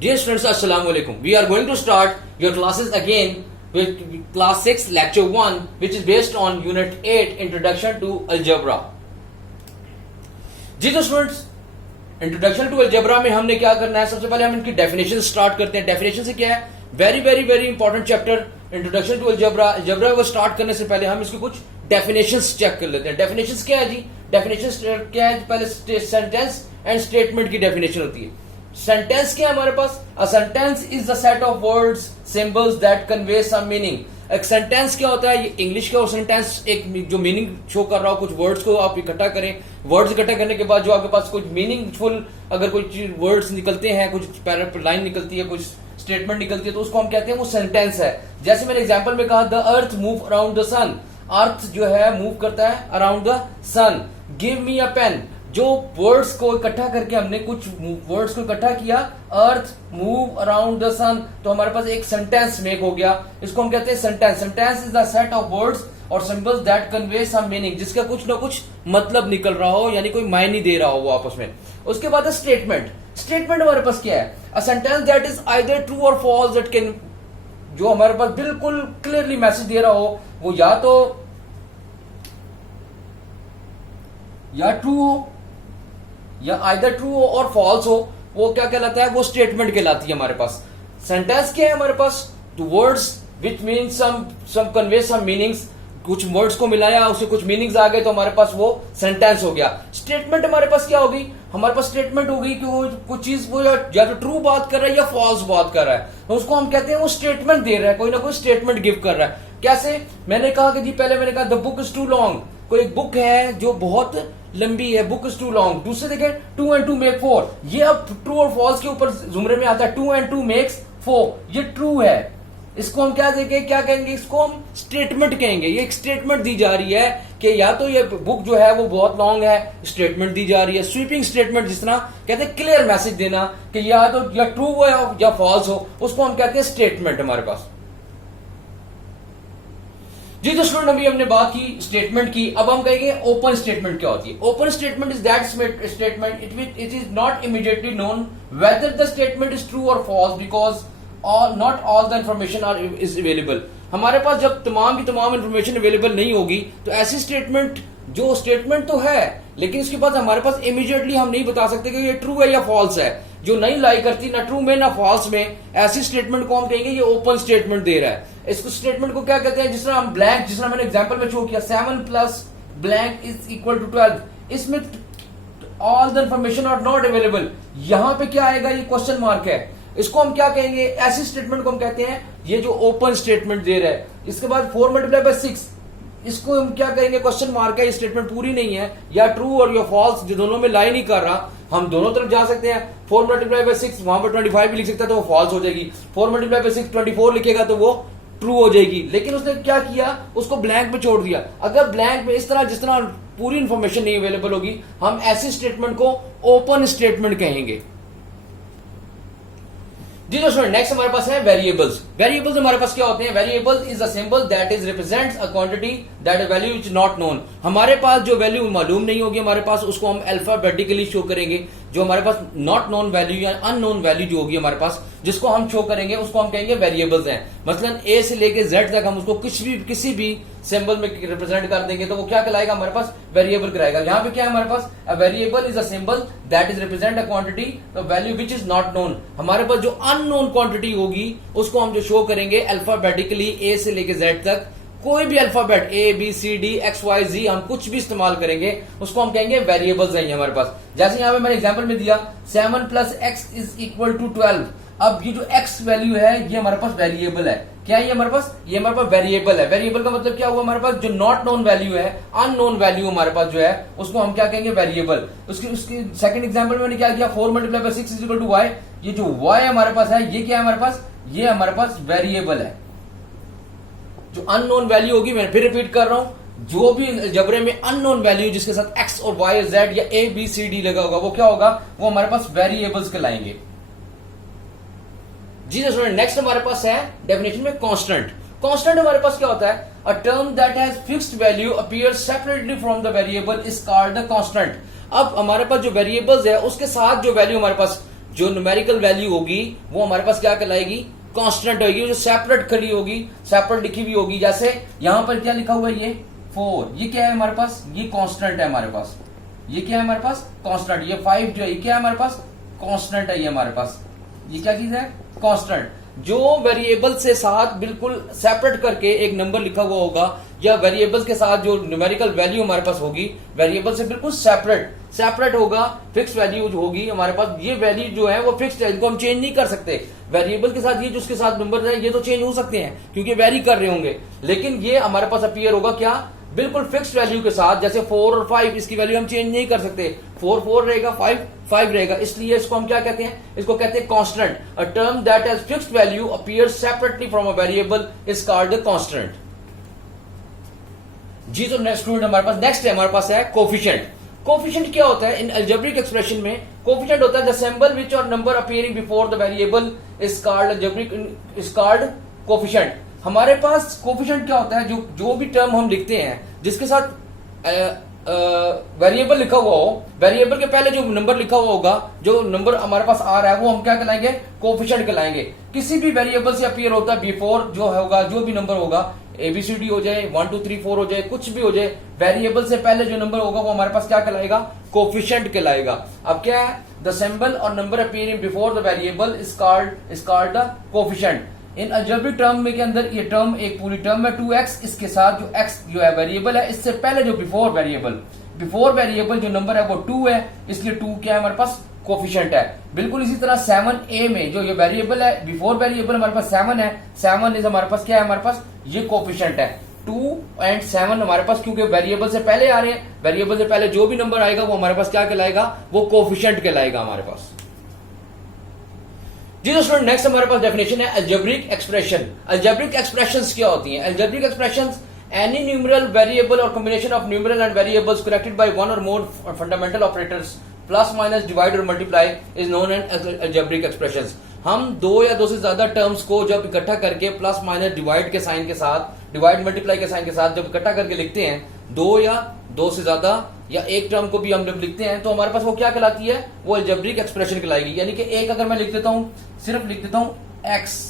Dear students, Assalamu alaikum. We are going to start your classes again with class 6 lecture 1 which is based on unit 8 introduction to algebra. जी तो students, introduction to algebra में हमने क्या करना है, सबसे पहले हम इनकी डेफिनेशन स्टार्ट करते हैं. डेफिनेशन से क्या है, very very very important chapter introduction to algebra. Algebra को स्टार्ट करने से पहले हम इसके कुछ डेफिनेशंस चेक कर लेते हैं. डेफिनेशंस क्या है जी, डेफिनेशन क्या है, पहले सेंटेंस एंड स्टेटमेंट की डेफिनेशन होती है. सेंटेंस क्या है हमारे पास, a sentence is the set of words symbols that convey some meaning. एक सेंटेंस क्या होता है, ये इंग्लिश का, और सेंटेंस एक जो मीनिंग शो कर रहा हो, कुछ वर्ड्स को आप इकट्ठा करें. वर्ड्स इकट्ठा करने के बाद जो आपके पास कुछ मीनिंगफुल अगर कोई वर्ड्स निकलते हैं, कुछ लाइन निकलती है, कुछ स्टेटमेंट निकलती है, तो उसको हम कहते हैं वो सेंटेंस है. जैसे मैंने एग्जांपल में कहा, the earth move around the sun. Earth जो है मूव करता है around the sun. Give me a pen. जो वर्ड्स को इकट्ठा करके हमने कुछ वर्ड्स को इकट्ठा किया, earth move around the sun, तो हमारे पास एक सेंटेंस मेक हो गया. इसको हम कहते हैं sentence. Sentence is the set of words और symbols that convey some meaning, जिसका कुछ ना कुछ मतलब निकल रहा हो, यानी कोई मायने दे रहा हो वो आपस में. उसके बाद है स्टेटमेंट. स्टेटमेंट हमारे पास क्या है, a sentence that is either true और फॉल्स. दैट कैन, जो हमारे पास बिल्कुल क्लियरली मैसेज दे रहा हो, वो या तो या ट्रू हो, या आइदर ट्रू हो और फॉल्स हो, वो क्या कहलाता है, वो स्टेटमेंट कहलाती है हमारे पास. सेंटेंस क्या है हमारे पास, two words which mean some convey some meanings. कुछ वर्ड्स को मिलाया, उससे कुछ मीनिंग्स आ गए, तो हमारे पास वो सेंटेंस हो गया. स्टेटमेंट हमारे पास क्या होगी, हमारे पास स्टेटमेंट होगी कि वो कुछ चीज वो या तो ट्रू बात कर रहा है या फॉल्स बात कर रहा है, तो उसको हम कहते हैं वो स्टेटमेंट दे रहा है, कोई ना कोई स्टेटमेंट गिव कर रहा है. कैसे, मैंने कहा कि जी पहले मैंने कहा the book is too long. कोई एक बुक है जो बहुत लंबी है, बुक इज टू लॉन्ग. दूसरे देखें, 2 and 2 make 4. ये अब ट्रू और फॉल्स के ऊपर जुमरे में आता है. 2 and 2 makes 4, ये ट्रू है. इसको हम क्या देंगे, क्या कहेंगे, इसको हम स्टेटमेंट कहेंगे. ये एक स्टेटमेंट दी जा रही है कि या तो ये बुक जो है वो बहुत लॉन्ग है, स्टेटमेंट दी जा रही है. स्वीपिंग स्टेटमेंट, जिस तरह कहते हैं क्लियर मैसेज देना कि या तो या ट्रू हो या फॉल्स हो, उसको हम कहते हैं स्टेटमेंट हमारे पास. जी तो स्टूडेंट, अभी हमने बात की स्टेटमेंट की. अब हम कहेंगे ओपन स्टेटमेंट क्या होती है. Open statement is that statement it is not immediately known whether the statement is true और false because not all the information are is available. हमारे पास जब तमाम की तमाम इंफॉर्मेशन अवेलेबल नहीं होगी, तो ऐसी स्टेटमेंट, जो स्टेटमेंट तो है लेकिन उसके बाद हमारे पास इमीडिएटली हम नहीं बता सकते कि ये ट्रू है या फॉल्स है, जो नहीं लाई करती ना ट्रू में ना फॉल्स में, ऐसी स्टेटमेंट को हम कहेंगे ये ओपन स्टेटमेंट दे रहा है. इसको स्टेटमेंट को क्या कहते हैं, जिस तरह हम ब्लैंक, जिस तरह मैंने एग्जांपल में शो किया, 7 plus blank is equal to 12. इसमें all the information are not available. यहां पे क्या आएगा, ये क्वेश्चन मार्क है. इसको हम क्या कहेंगे, ऐसी स्टेटमेंट को हम कहते हैं ये जो ओपन स्टेटमेंट दे रहा है. इसके बाद 4 मल्टीप्लाई बाय 6, इसको हम क्या कहेंगे, क्वेश्चन मार्क है. ये स्टेटमेंट पूरी नहीं है, या ट्रू और या फॉल्स, जो दोनों में लाई नहीं कर रहा. हम दोनों तरफ जा सकते हैं. 4 मल्टीप्लाई बाय 6, वहां पर 25 भी लिख सकता है तो वो फॉल्स हो जाएगी. 4 मल्टीप्लाई बाय 6 24 लिखेगा तो वो ट्रू हो जाएगी. लेकिन उसने क्या किया, उसको ब्लैंक में छोड़ दिया. अगर ब्लैंक में इस तरह, जिस तरह पूरी इंफॉर्मेशन नहीं अवेलेबल होगी, हम ऐसी स्टेटमेंट को ओपन स्टेटमेंट कहेंगे. जी दोस्तों, नेक्स्ट हमारे पास है वेरिएबल्स. वेरिएबल्स हमारे पास क्या होते हैं, variables is a symbol that is represents a quantity that a value is not known. हमारे पास जो वैल्यू मालूम नहीं होगी हमारे पास, उसको हम अल्फाबेटिकली शो करेंगे. जो हमारे पास नॉट नोन वैल्यू या अननोन वैल्यू जो होगी हमारे पास, जिसको हम शो करेंगे, उसको हम कहेंगे वेरिएबल्स हैं. मसलन ए से लेके जेड तक हम उसको किसी भी सिंबल में रिप्रेजेंट कर देंगे, तो वो क्या कहलाएगा, हमारे पास वेरिएबल कराएगा. यहाँ पे क्या है हमारे पास, a variable is a symbol that is represent a quantity the value which is not known. हमारे पास जो अननोन क्वांटिटी होगी उसको हम जो शो करेंगे अल्फाबेटिकली ए से लेके जेड तक. कोई भी alphabet A B C D X Y Z हम कुछ भी इस्तेमाल करेंगे, उसको हम कहेंगे वेरिएबल्स हैं हमारे पास. जैसे यहाँ पे मैंने एग्जांपल में दिया 7 plus x is equal to 12. अब ये जो एक्स वैल्यू है ये हमारे पास वेरिएबल है. क्या है ये हमारे पास, ये हमारे पास वेरिएबल है. वेरिएबल का मतलब क्या हुआ, हमारे पास जो नॉट नोन वैल्यू है, अननोन वैल्यू हमारे पास जो है, उसको हम क्या कहेंगे, वेरिएबल. उसकी सेकंड एग्जांपल में मैंने क्या किया, 4 multiply by 6 is equal to y. ये जो वाई हमारे पास है, ये क्या है हमारे पास, ये हमारे पास वेरिएबल है. जो अननोन वैल्यू होगी, मैं फिर रिपीट कर रहा हूं, जो भी अलजेब्रा में अननोन वैल्यू जिसके साथ एक्स और वाई जेड या ए बी सी डी लगा होगा, वो क्या होगा, वो हमारे पास वेरिएबल्स कहलाएंगे. जी स्टूडेंट, नेक्स्ट हमारे पास है डेफिनेशन में कांस्टेंट. कांस्टेंट हमारे पास क्या होता है, अ term that has fixed value appears separately from the variable is called the constant. अब हमारे पास जो वेरिएबल्स है उसके साथ जो वैल्यू हमारे पास जो न्यूमेरिकल वैल्यू होगी वो हमारे पास क्या कहलाएगी, कांस्टेंट होगी, जो सेपरेट खड़ी होगी, सेपरेट लिखी हुई होगी। जैसे यहां पर क्या लिखा हुआ है, ये 4, ये क्या है हमारे पास, ये कांस्टेंट है हमारे पास, ये क्या है हमारे पास, कांस्टेंट। ये 5 जो है ये क्या है हमारे पास, कांस्टेंट है ये हमारे पास, ये क्या चीज है, कांस्टेंट। जो वेरिएबल से साथ बिल्कुल सेपरेट करके एक नंबर लिखा हुआ होगा, या वेरिएबल के साथ जो न्यूमेरिकल वैल्यू हमारे पास होगी, वेरिएबल से बिल्कुल सेपरेट होगा, फिक्स वैल्यू होगी हमारे पास। ये वैल्यू जो है वो फिक्स्ड है, इनको हम चेंज नहीं कर सकते। वेरिएबल के साथ ये जो उसके साथ नंबर है ये तो चेंज हो सकते हैं क्योंकि वेरी कर रहे होंगे, लेकिन ये हमारे पास अपीयर होगा क्या, बिल्कुल फिक्स्ड वैल्यू के साथ। जैसे 4 और 5, इसकी वैल्यू हम चेंज नहीं कर सकते, 4 4 रहेगा, 5 5 रहेगा, इसलिए इसको हम क्या कहते हैं, इसको कहते हैं constant. A term that has fixed value appears separately from a variable is called a constant. जी तो नेक्स्ट स्टूडेंट हमारे पास नेक्स्ट है, हमारे पास है कोफिशिएंट। कोफिशिएंट क्या होता है इन अलजेब्रिक एक्सप्रेशन में, कोफिशिएंट होता है द सिंबल व्हिच और number appearing before the variable is called algebraic, is called coefficient. हमारे पास कोफिशिएंट क्या होता है, जो भी टर्म हम लिखते हैं जिसके साथ वेरिएबल लिखा हुआ हो, वेरिएबल के पहले जो नंबर लिखा हुआ होगा, जो नंबर हमारे पास आ रहा है वो हम क्या कहलाएंगे, कोफिशिएंट कहलाएंगे। किसी भी वेरिएबल से अपीयर होता है बिफोर जो होगा, जो भी नंबर होगा, एबीसीडी हो जाए, 1 2 3 4 हो जाए, कुछ भी हो जाए, वेरिएबल से पहले जो नंबर होगा वो हमारे पास क्या कहलाएगा, कोफिशिएंट कहलाएगा। अब क्या है, द सिंबल और number appearing before the variable is called the coefficient. In algebraic term में के अंदर ये टर्म एक पूरी टर्म है 2x, इसके साथ जो x जो है वेरिएबल है, इससे पहले जो बिफोर वेरिएबल जो नंबर है वो 2 है, इसलिए 2 क्या है हमारे पास, कोफिशिएंट है। बिल्कुल इसी तरह 7a में जो ये वेरिएबल है, बिफोर वेरिएबल हमारे पास 7 है, 7 इज हमारे पास क्या है, हमारे पास ये कोफिशिएंट है। 2 और 7 हमारे पास क्योंकि वेरिएबल से पहले आ रहे हैं, वेरिएबल से पहले जो भी नंबर आएगा वो हमारे पास क्या कहलाएगा, वो कोफिशिएंट कहलाएगा हमारे पास। जी तो स्टूडेंट नेक्स्ट हमारे पास डेफिनेशन है अलजेब्रिक एक्सप्रेशन। अलजेब्रिक एक्सप्रेशंस क्या होती हैं, algebraic expressions any numeral variable or combination of numeral and variables connected by one or more fundamental operators plus minus divide or multiply is known as algebraic expressions। हम दो या दो से ज्यादा terms को जब इकट्ठा करके प्लस माइनस डिवाइड के साइन के साथ, डिवाइड मल्टीप्लाई के साइन के साथ जब इकट्ठा करके लिखते हैं, दो या दो से ज्यादा या एक टर्म को भी हम जब लिखते हैं तो हमारे पास वो क्या कहलाती है, वो अलजेब्रिक एक्सप्रेशन कहलाएगी। यानी कि एक अगर मैं लिख देता हूं, सिर्फ लिख देता हूं x,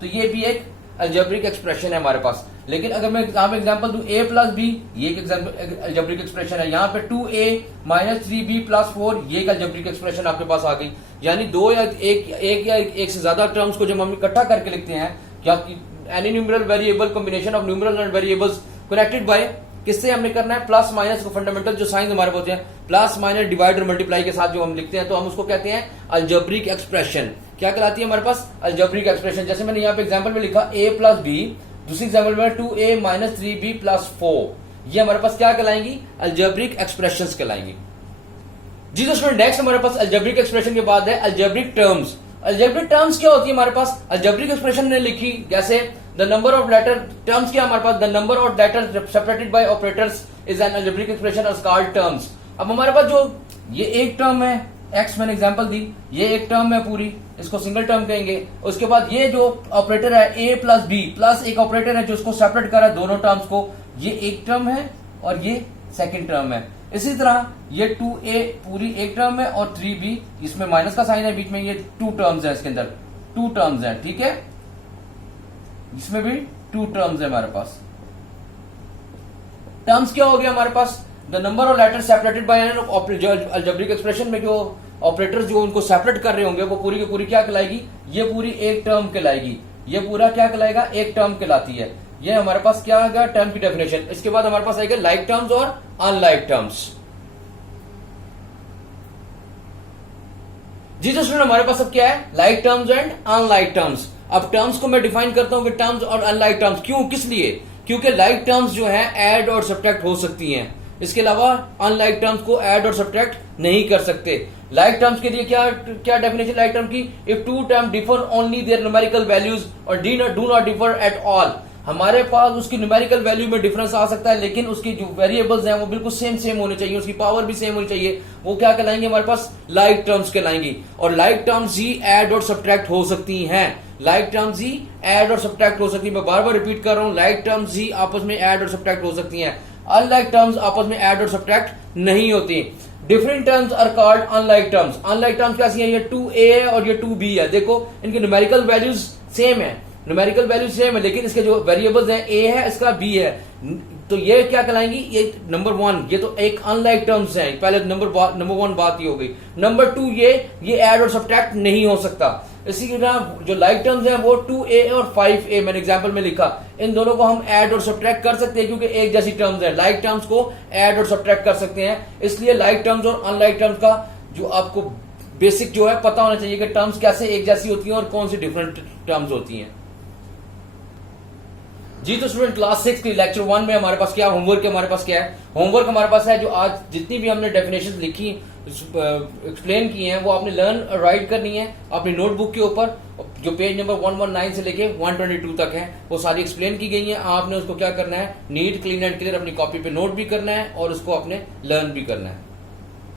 तो ये भी एक अलजेब्रिक एक्सप्रेशन है हमारे पास। लेकिन अगर मैं यहां पे एग्जांपल दूं a प्लस बी, ये एक अलजेब्रिक एक्सप्रेशन है। यहाँ पे 2a माइनस 3b प्लस 4, ये एक अलजेब्रिक एक्सप्रेशन आपके पास आ गई। यानी दो या एक से ज्यादा टर्म्स को जब हम इकट्ठा करके लिखते हैं, क्या any numeral variable combination of numeral and variables connected by, किससे हमने करना है, प्लस माइनस को फंडामेंटल जो साइन हमारे पास है, प्लस माइनस डिवाइड और मल्टीप्लाई के साथ जो हम लिखते हैं तो हम उसको कहते हैं अलजेब्रिक एक्सप्रेशन। क्या कहलाती है हमारे पास, अलजेब्रिक एक्सप्रेशन। जैसे मैंने यहाँ पे एग्जांपल में लिखा a प्लस बी, दूसरी एग्जांपल में 2a माइनस 3b प्लस 4, ये हमारे पास क्या कहलाएंगी, अलजेब्रिक एक्सप्रेशंस कहलाएंगी। जी दोस्तों नेक्स्ट हमारे पास अलजेब्रिक एक्सप्रेशन के बाद है अलजेब्रिक टर्म्स। अलजेब्रिक टर्म्स क्या होती है हमारे पास, अलजेब्रिक एक्सप्रेशन ने लिखी जैसे the number of letter, terms क्या हमारे पास, the number of letter separated by operators is an algebraic expression is called terms. अब हमारे पास जो ये एक टर्म है x, मैंने एग्जांपल दी, ये एक टर्म है पूरी, इसको सिंगल टर्म कहेंगे। उसके बाद ये जो ऑपरेटर है a प्लस बी प्लस एक ऑपरेटर है जो उसको सेपरेट कर रहा है दोनों टर्म्स को, ये एक टर्म है और ये सेकंड टर्म है। इसी तरह ये 2a पूरी एक टर्म है और 3b, इसमें माइनस का साइन है बीच में, ये 2 टर्म्स है, इसके अंदर 2 टर्म्स है, ठीक है, इसमें भी 2 टर्म्स है हमारे पास। टर्म्स क्या हो गया हमारे पास, the number of letters separated by an algebraic expression में जो ऑपरेटर्स जो उनको सेपरेट कर रहे होंगे वो पूरी की पूरी क्या कहलाएगी, ये पूरी एक टर्म कहलाएगी, ये पूरा क्या कहलाएगा, एक टर्म कहलाती है। ये हमारे पास क्या आ गया, टर्म की डेफिनेशन। इसके बाद हमारे पास आएगा लाइक टर्म्स और अनलाइक टर्म्स। जी तो स्टूडेंट हमारे पास अब क्या है, like terms and unlike terms. अब टर्म्स को मैं डिफाइन करता हूं कि टर्म्स और अनलाइक टर्म्स, क्यों, किस लिए, क्योंकि लाइक टर्म्स जो है ऐड और सब्ट्रैक्ट हो सकती हैं, इसके अलावा अनलाइक टर्म्स को ऐड और सब्ट्रैक्ट नहीं कर सकते। लाइक टर्म्स के लिए क्या डेफिनेशन लाइक टर्म की, if two term differ only their numerical values और do not differ at all. हमारे पास उसकी न्यूमेरिकल वैल्यू में डिफरेंस आ सकता है लेकिन उसकी जो वेरिएबल्स हैं वो बिल्कुल सेम होने चाहिए, उसकी पावर भी सेम होनी चाहिए, वो क्या कहलाएंगे हमारे पास, लाइक टर्म्स कहलाएंगी। और लाइक टर्म्स ही ऐड और सब्ट्रैक्ट हो सकती हैं, लाइक टर्म्स ही ऐड और सब्ट्रैक्ट हो सकती है। मैं बार बार रिपीट कर रहा हूं, लाइक टर्म्स ही आपस में ऐड और सब्ट्रैक्ट हो सकती हैं, अनलाइक टर्म्स आपस में ऐड और सब्ट्रैक्ट नहीं होती। Different terms are called unlike terms. Unlike terms कैसी है, ये 2a है और ये 2b है। देखो इनके न्यूमेरिकल वैल्यूज सेम है, न्यूमेरिकल वैल्यूज सेम है, लेकिन इसके जो वेरिएबल्स हैं a है, इसका b है। तो ये क्या कहलाएंगी, ये नंबर 1, ये तो एक अनलाइक टर्म्स है। पहले नंबर 1 बात ही हो गई। नंबर 2 ये ऐड और सब्ट्रैक्ट नहीं हो सकता। इसी की तरह जो लाइक टर्म्स हैं वो 2a और 5a मैंने एग्जांपल में लिखा, इन दोनों को हम ऐड और सब्ट्रैक्ट कर सकते हैं क्योंकि एक जैसी टर्म्स हैं। लाइक टर्म्स को ऐड और सब्ट्रैक्ट कर सकते हैं, इसलिए लाइक टर्म्स और अनलाइक टर्म्स का जो आपको बेसिक जो है पता होना चाहिए कि टर्म्स कैसे एक जैसी होती हैं और कौन सी डिफरेंट टर्म्स होती हैं। जी तो स्टूडेंट क्लास 6 की लेक्चर 1 में हमारे पास क्या होमवर्क, हमारे पास क्या है, होमवर्क हमारे पास है जो आज जितनी भी हमने डेफिनेशन लिखी एक्सप्लेन की हैं वो आपने लर्न राइट करनी है अपनी नोटबुक के ऊपर, जो पेज नंबर 119 से लेके 122 तक है वो सारी एक्सप्लेन की गई है। आपने उसको क्या करना है, नीट क्लीन एंड क्लियर अपनी कॉपी पे नोट भी करना है और उसको अपने लर्न भी करना है।